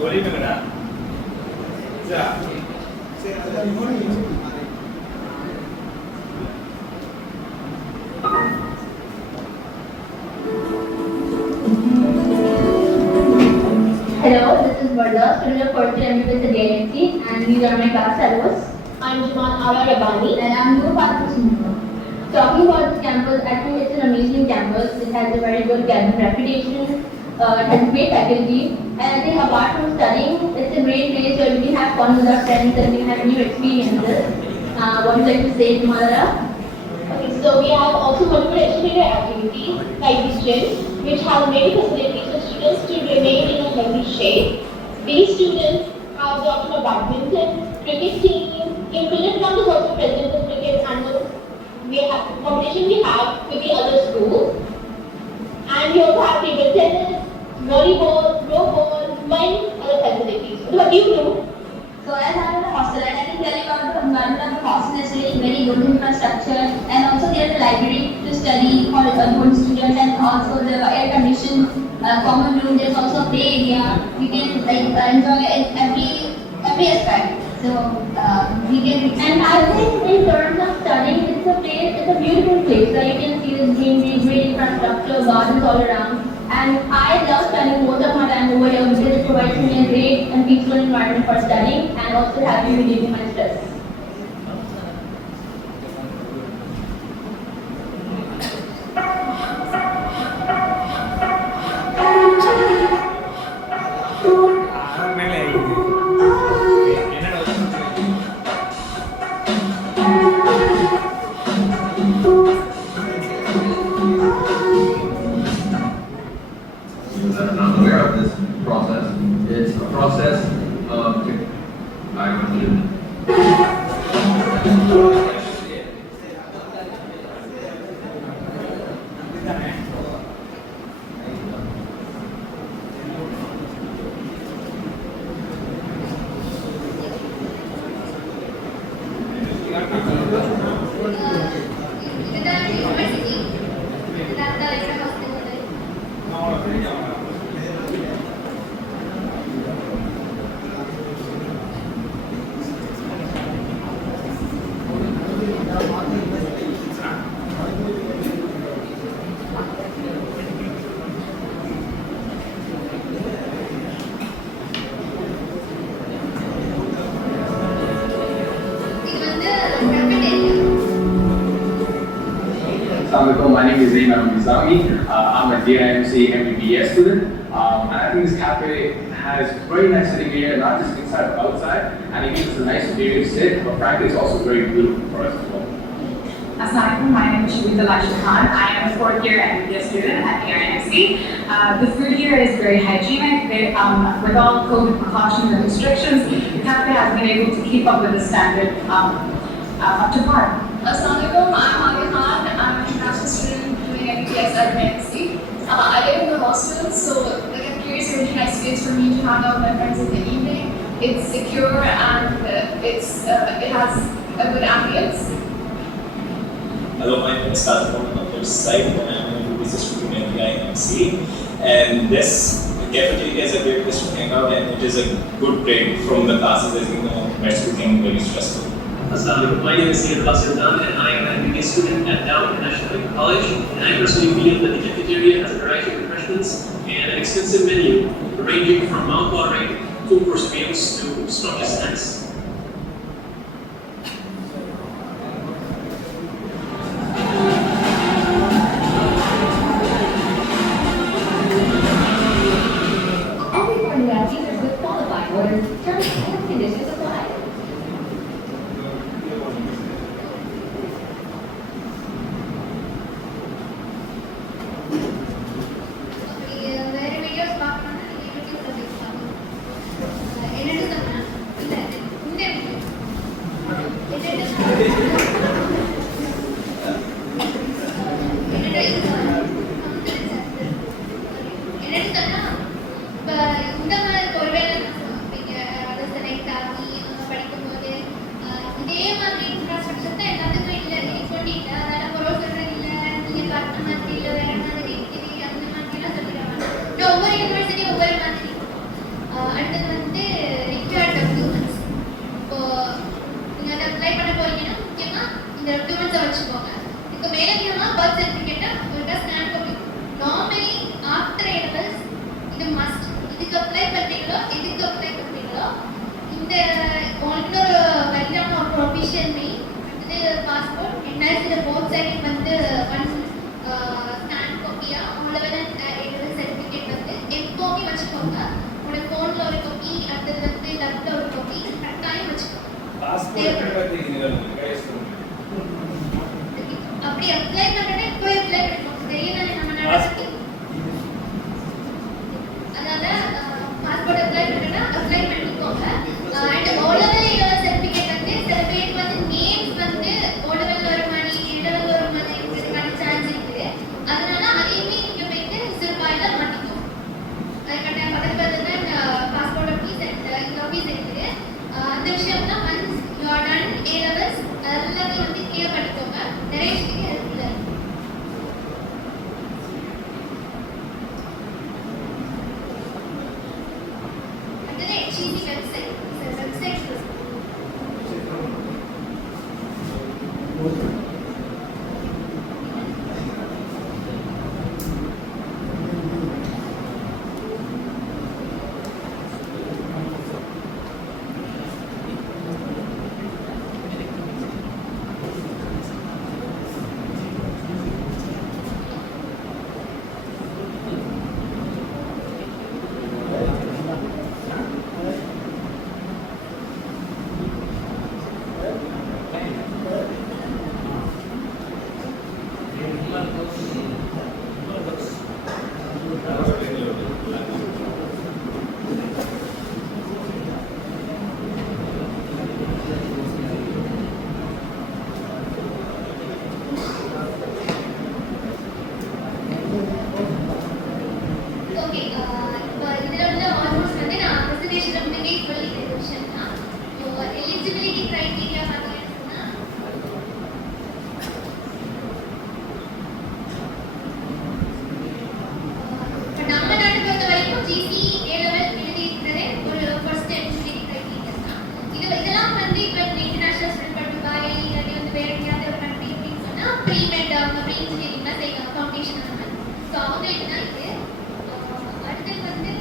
ஒளிமேடா சரி Hello, this is Varda, student of 4th year MBBS at JNC, and these are my class fellows. I'm Juman Ara Rabani, and I'm Noor Fatima. Talking about this campus, I think it's an amazing campus. It has a very good academic reputation, it has great faculty, and I think apart from studying, it's a great place where we can have fun with our friends and we can have new experiences. What would you like to say, Mara? Okay, so we have also multiple extracurricular activities like the gym, which have many facilities for students to remain in a healthy shape. These students have the option of badminton, cricket team, in cricket club is also present with cricket and we have competition we have with the other schools. And we also have table tennis, volleyball, row ball, many other facilities. What do you do? So as I'm in a hostel, and I can tell you about the environment of the hostel is really very good infrastructure, and also there's a library to study for good students, and also the air conditioned common room. There's also a play area. We can enjoy in every aspect. So we can. And I think in terms of studying, it's a beautiful place. So you can see the greenery, great infrastructure, gardens all around. And I love spending most of my time over here because it provides me a great and peaceful environment for studying and also helping me relieve my stress. I'm aware of this process. It's a process of இதுதான் university இதுதான் இருக்கிற hostel. Assalamualaikum, my name is Zayman Mizami. I'm a DIMC MBBS student. And I think this cafe has very nice sitting area, not just inside but outside. And it gives us a nice view to sit, but frankly, it's also very beautiful for us as well. Assalamualaikum, my name is Shabita Lasha Khan. I am a 4th year MBBS student at ARMC. The food here is very hygienic. With all COVID precautions and restrictions, the cafe has been able to keep up with the standard up to par. Assalamualaikum, I'm Alia Khan. I'm an international student doing MBBS at ARMC. I live in the hostel, so the cafeteria is a really nice place for me to hang out with my friends in the evening. It's secure and it has a good ambience. Hello, my name is Sadrawan Abdul Said. I'm a business student at the IMC. And this cafeteria is a great place to hang out, and it is a good break from the classes. As you know, it's becoming very stressful. Assalamualaikum, my name is Syed Basildan and I am an MBBS student at Dow International College. And I personally feel that the cafeteria has a variety of refreshments and an extensive menu ranging from mouth-watering full-course meals to scrumptious snacks. Every university is with qualified orders. Terms and conditions apply. வேற videos பார்க்கணும்னா நீங்க யூடியூப்ல போய் பாருங்க. என்னன்னு சொன்னா இல்ல இந்த வீடியோ என்னன்னு சொன்னா இந்த மாதிரி ஒருவேளை நீங்க அதை செலக்ட் ஆகி படிக்க அடுத்தது வந்து ரிக்வயர்ட் டாக்குமெண்ட்ஸ். இப்போ நீங்கள் அதை அப்ளை பண்ண போறீங்கன்னா முக்கியமாக இந்த டாக்குமெண்ட்ஸை வச்சுக்கோங்க. இதுக்கு மேலதிகமாக பர்த் சர்டிஃபிகேட்டை ஒரு ஸ்கேன் பண்ணி நார்மலி ஆஃப்டர் ஏலவல்ஸ் இது மஸ்ட். இதுக்கு அப்ளை பண்ணுறீங்களோ எதுக்கு அப்ளை பண்ணுறீங்களோ இந்த உங்களுக்கு ஒரு வலிதான ஒரு professional mail passport NIC both side வந்து ஒன் ஸ்கேன் காப்பியாக ஆல் லெவல் சர்டிஃபிகேட் வந்து எப்போவுமே வச்சுக்கோங்க. உங்களோட ஃபோனில் ஒரு காப்பி, அடுத்தது வந்து லேப்டாப்பில் ஒரு காப்பி கரெக்டாக வச்சுக்கோங்க. அப்படி அப்ளை பண்ணுறேன்னா இப்போ அப்ளை பண்ணிக்கோங்க. தெரியல நம்ம நடத்தி அதனால பாஸ்போர்ட் அப்ளை பண்ணுறேன்னா அப்ளை பண்ணிக்கோங்க. அண்ட் ஓலவெல் சர்டிஃபிகேட் வந்து சில பேருக்கு வந்து நேம்ஸ் வந்து ஓலவெல் ஒரு மாதிரி இடவெல் ஒரு மாதிரி இருக்கிறதுக்கான சான்ஸ் இருக்குது. அதனால அதையுமே நீங்கள் போயிட்டு சிறுபாயில் மாட்டிக்கோங்க. அது கட்டாயம் பக்கத்தில் பாஸ்போர்ட் ஆஃபீஸ் இந்த ஆஃபீஸ் இருக்குது. அந்த விஷயம் தான் once you are done A levels எல்லாமே வந்து கிளியர் பண்ணிக்கோங்க. நிறைய விஷயத்துக்கு ஹெல்ப்ஃபுல்லாக இருக்கும். அடுத்தது HEC வெப்சைட். Website okay. இப்போ இதில் வந்து ஆல்மோஸ்ட் வந்து நான் ப்ரெசன்டேஷன் முன்னாடியே சொல்லிட்டேன் விஷயம் தான். இப்போ எலிஜிபிலிட்டி க்ரைட்டீரியா பார்த்தீங்கன்னா இப்போ நம்ம நாட்டை பொறுத்த வரைக்கும் GC A level எழுதியிருக்கிறதே ஒரு ஃபர்ஸ்ட் எலிஜிபிலிட்டி க்ரைட்டீரியா தான். இதெல்லாம் வந்து இப்போ இன்டர்நேஷனல் ஸ்டூடெண்ட் துபாய் இல்லாட்டி வந்து வேறு எங்கேயாவது ஒரு கண்ட்ரி அப்படின்னு சொன்னால் ப்ரீமெட் அவங்க ப்ரீ இன்ஜினியரிங்லாம் செய்யலாம் ஃபவுண்டேஷன் அந்த மாதிரி. ஸோ அவங்களுக்கு தான் இது. அடுத்தது வந்து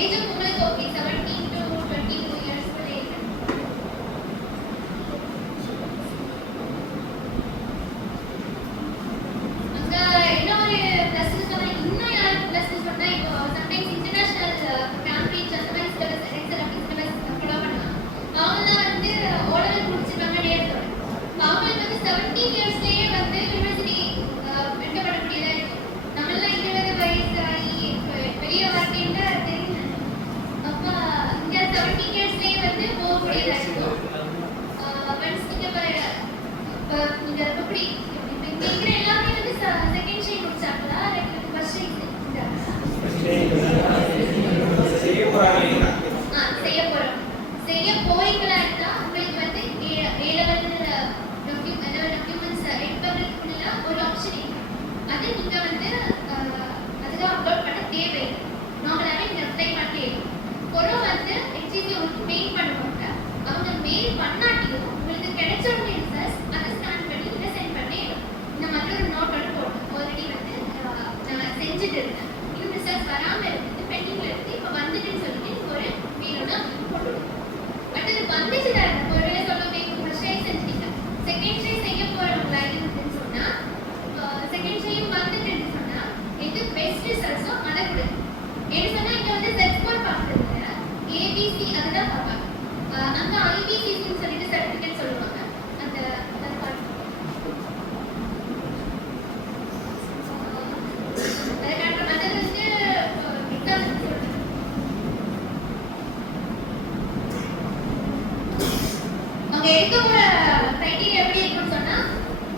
ஏஜ் உங்களுக்கு ஓகே 17 to 22 இயர்ஸ் ஏஜ். அங்க என்ன ஒரு ப்ளஸ் சொன்னா இன்னும் யாருக்கு ப்ளஸ் சொன்னா இப்போ சம்டைம்ஸ் இன்டர்நேஷனல் கேம்பேஜ் அந்த மாதிரி சிலபஸ் எக்ஸல் அப்படி சிலபஸ் ஃபாலோ பண்ணலாம். அவங்களாம் வந்து ஓலவெல் முடிச்சிருக்காங்க நேரத்தோட. அவங்களுக்கு வந்து 17 இயர்ஸ்லேயே வந்து யூனிவர்சிட்டி என்டர் பண்ணக்கூடியதாக இருக்கும். நம்மளாம் 20 வயசு ஆகி பெரிய வார்த்தையில் தெரியல. அப்போ இங்கே 17 இயர்ஸ்லேயே வந்து போகக்கூடியதாக இருக்கும். ஒன்ஸ் நீங்கள் எப்படி இப்போ இங்கே இருக்கிற எல்லாமே வந்து செகண்ட் ஷை முடிச்சாங்களா இல்லை ஃபர்ஸ்ட் ஷை செய்ய போகிறோம். செய்ய போறீங்களா இருந்தால் உங்களுக்கு வந்து A level டாக்குமெண்ட்ஸ் எடுப்பதற்குள்ள ஒரு ஆப்ஷன் இருக்கு. அது நீங்கள் வந்து அதுதான் அப்லோட் பண்ண தேவை. நார்மலாகவே நீங்கள் அப்ளை பண்ணே பொருள் வந்து HEC உங்களுக்கு மெயில் பண்ணுவாங்க. அவங்க மெயில் பண்ணாட்டியும் உங்களுக்கு கிடைச்ச உடனே ரிசல்ட்ஸ் அதை ஸ்கேன் பண்ணி இல்லை சென்ட் பண்ணி இந்த மாதிரி ஒரு நோட் ஒன்று போடணும். ஆல்ரெடி வந்து நான் செஞ்சுட்டு இருந்தேன். இன்னும் ரிசல்ட்ஸ் வராமல் இருக்குது, பெண்டிங்கில் இருக்குது, இப்போ வந்துட்டுன்னு சொல்லிட்டு ஒரு மெயிலோட போட்டுவிடும். பட் இது வந்துச்சு தான் ஒருவேளை சொல்லுங்க ஃபர்ஸ்ட் ஷை செஞ்சுட்டீங்க, செகண்ட் ஷை செய்ய போகிறவங்களா இருந்துச்சுன்னு சொன்னால் செகண்ட் ஷையும் வந்துட்டுன்னு சொன்னால் எது பெஸ்ட் ரிசல்ட்ஸோ அதை கொடுங்க. ஏன்னு சொன்னால் இங்கே வந்து செட் ஸ்கோர் பார்க்குறது ABC அதுதான் பார்ப்பாங்க. அங்கே IBCCன்னு சொல்லிட்டு சர்டிஃபிகேட் சொல்லுவாங்க. அந்த அதுக்கான அது வந்து எக்ஸாம் சொல்லுவாங்க. அவங்க எடுக்க போகிற க்ரைட்டீரியா எப்படி இருக்குன்னு சொன்னால்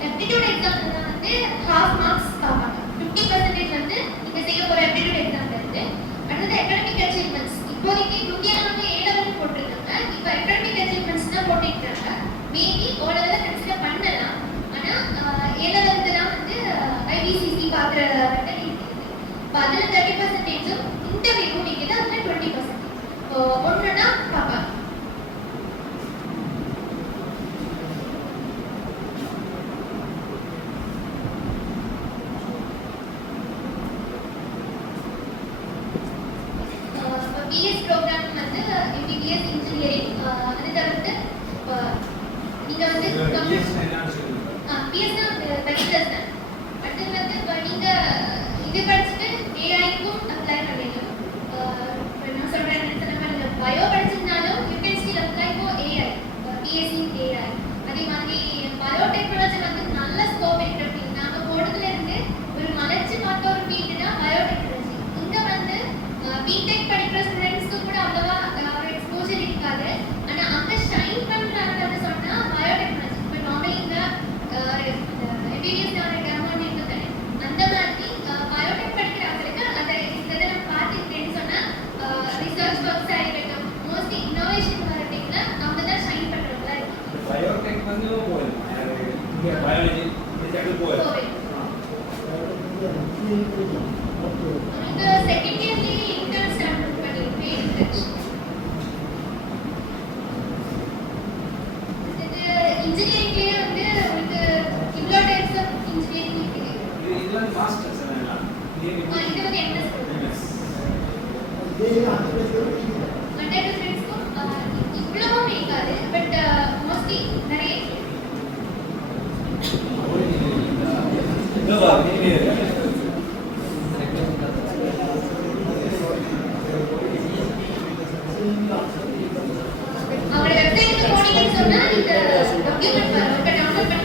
ஆப்டிடியூட் எக்ஸாம்ல வந்து ஹாஃப் மார்க்ஸ் பார்ப்பாங்க. 50% வந்து நீங்கள் செய்ய போகிற ஆப்டிடியூட் எக்ஸாம்ல இருக்கு. அடுத்தது அகாடமிக் அச்சீவ்மெண்ட்ஸ். இப்போதைக்கு இந்தியாவில் வந்து A level போட்டிருக்காங்க. இப்போ அகாடமிக் அச்சீவ்மெண்ட்ஸ் தான் போட்டுருக்காங்க. மேபி O level கன்சிடர் பண்ணலாம். ஆனால் A level தான் வந்து IBCC பார்க்குற மெத்தட் இருக்குது. இப்போ அதில் 30% இன்டர்வியூ பிஎஸ் ப்ரோக்ராம் வந்து எம்பிபிஎஸ் இன்ஜினியரிங் அது தவிர்த்து நீங்கள் வந்து பிஎஸ்னா பேச்சுலர்ஸ் தான். அடுத்து வந்து இப்போ நீங்கள் இது படிச்சுட்டு ஏஐக்கும் அப்ளை பண்ணிடலாம். நான் சொல்கிறேன் நீங்கள் பயோ படிச்சிருந்தாலும் you can still apply for AI, BSc AI. அதே மாதிரி பயோடெக்னாலஜி வந்து நல்ல ஸ்கோப் இருக்கிற ஃபீல்ட். நாங்கள் போடுறதுல இருந்து ஒரு மலைச்சு பார்த்த ஒரு ஃபீல்டு தான் பயோடெக்னாலஜி. இங்கே வந்து பிடெக் படிக்கிற ஸ்டூடெண்ட்ஸ்க்கு கூட அவ்வளோவா ஒரு எக்ஸ்போஜர் இருக்காது. ஆனால் அங்கே ஷைன் பண்ணுறாங்கன்னு சொன்னால் பயோடெக்னாலஜி. இப்போ நார்மலி இங்கே எம்பிபிஎஸ் ஒரு கிராமம் இருக்குது. அந்த மாதிரி பயோடெக் படிக்கிறவங்களுக்கு அதை இதை நம்ம பார்த்துக்கிட்டேன்னு சொன்னால் ரிசர்ச் ஒர்க்ஸ் ஆகிருக்கட்டும், மோஸ்ட்லி இன்னோவேஷன் வர டைம்ல அவங்க தான் ஷைன் பண்ணுறவங்களா இருக்கும். பயோடெக் வந்து பயாலஜி போயிடும். உங்களுக்கு செகண்ட் இயர்லேயே இன்டர்ன் ஸ்டார்ட் பண்ணியிருக்கேன். இது இன்ஜினியரிங்லேயே வந்து உங்களுக்கு இவ்வளோ டைப்ஸ் ஆஃப் இன்ஜினியரிங் இருக்குது. இது மாஸ்டர்ஸ் எல்லாம் இது வந்து எம்எஸ் அண்டர் ஸ்டூடெண்ட்ஸ்க்கும் இவ்வளவும் இருக்காது. பட் மோஸ்ட்லி நிறைய அவங்களோட வெப்சைட்டுக்கு போனீங்கன்னு சொன்னால் இந்த டாக்குமெண்ட் வரும். இப்போ டவுன்லோட் பண்ணி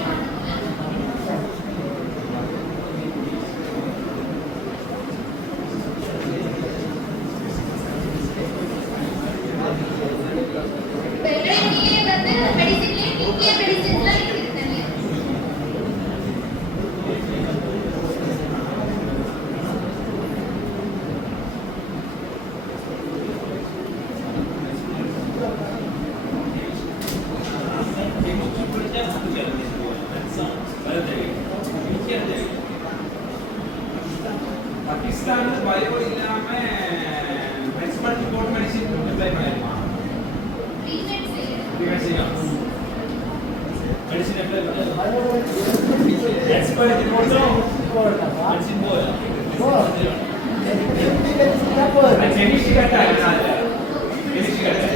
வந்து மெடிசின்லேயே நியூக்ளியர் மெடிசின்ஸ்லாம் இருக்குது தனியாக. பாகிஸ்தான் பயோ இல்லாம மெடிசன் போர்ட் மெடிசின் அப்ளை பண்ணிருமா? மெடிசின் அப்ளை பண்ணலாம். எக்ஸ்பர்ட் போர்ட்டும் மெடிசின் போர்ட் கெமிஸ்ட்ரி கட்டா கெமிஸ்ட்ரி கட்டா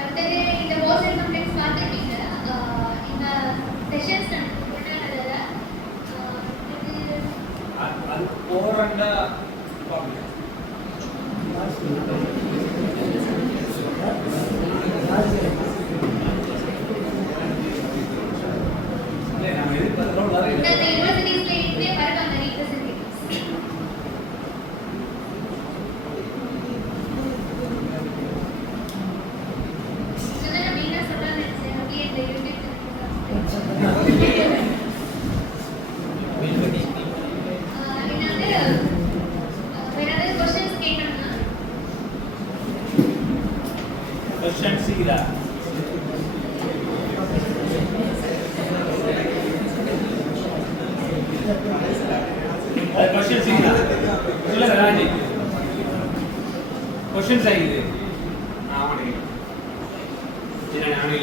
அடுத்தது இந்த ஹோஸ்டல் கம்ப்ளெக்ஸ் பார்த்துருப்பீங்க. இந்த செஷன்ஸ் கொண்டாடுறதுல அது போறண்டா பாப்பீங்க. இல்லை நம்ம எதிர்பார்க்கிறோம் நிறைய இந்த யூனிவர்சிட்டிஸ்ல இருந்தே வருவாங்க ரீப்ரசன்டேட்டிவ்ஸ். இதுதான் நான் மெயினாக சொல்லலாம்னு நினைச்சேன். அப்படியே இந்த யூனிட் வேற ஏதாவது கொஸ்டின்ஸ் கேட்கணும்னா क्वेश्चन सीधा क्वेश्चन सीधा சொல்லுங்க ராஜி क्वेश्चन ஆಗಿದೆ ஆமாடி என்ன நானே